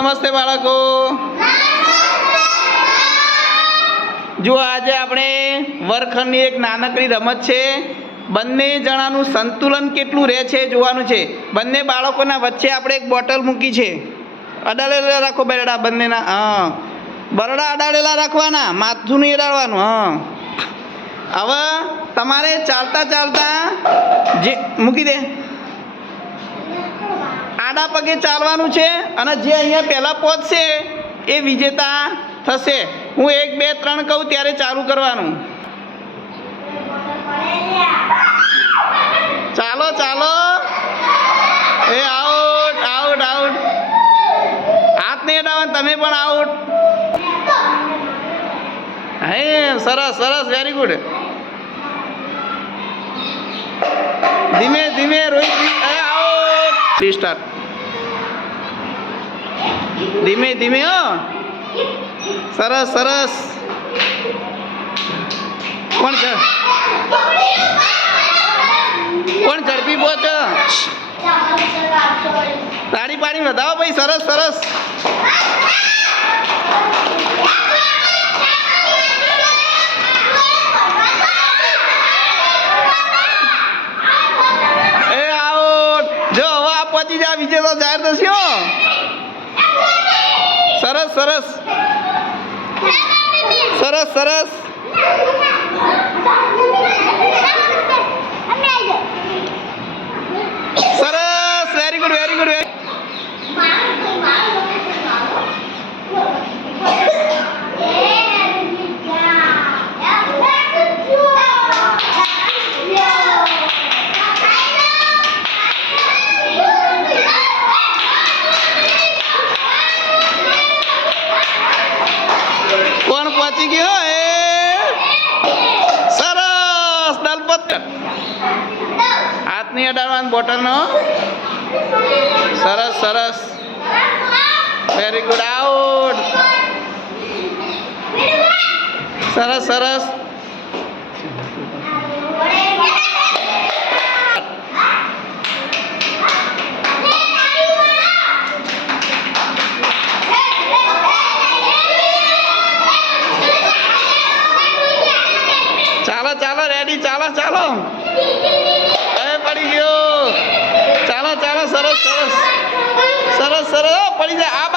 નમસ્તે બાળકો. જુઓ આજે આપણે વરખંડની એક નાનકડી રમત છે. બંને જણાનું સંતુલન કેટલું રહે છે જોવાનું છે. બંને બાળકોના વચ્ચે આપણે એક બોટલ મૂકી છે. અડાડેલા રાખો બરડા બંનેના, હા. બરડા અડાડેલા રાખવાના, માથું નહીં અડાડવાનું, હા. હવે તમારે ચાલતા ચાલતા જે, મૂકી દે. આડા પગે ચાલવાનું છે અને જે અહીંયા પહેલાં પહોંચશે એ વિજેતા થશે. હું એક, બે, ત્રણ કહું ત્યારે ચાલુ કરવાનું. ચાલો ચાલો. એ આઉટ આઉટ આઉટ હાથ નહીં અડાવવાનું તમે પણ આઉટ હે, સરસ સરસ વેરી ગુડ ધીમે ધીમે રોહિત એ સ્ટાર ધીમે ધીમે હો સરસ સરસ કોણ છે કોણ ઝડપી પહોંચો તાળી પાડી વધાવો ભાઈ સરસ સરસ એ આઉટ જો હવે આ પહોંચી જાય વિજેતા જાહેર થશે સરસ સરસ. સરસ સરસ. પહોંચી ગયો એ સરસ દલપત હાથની અડાડવાનું બોટલનો સરસ સરસ. વેરી ગુડ આઉટ સરસ સરસ. રેડી ચાલો ચાલો. એ પડી ગયો. ચાલો ચાલો, સરસ સરસ. સરસ સરસ. પડી જાય આ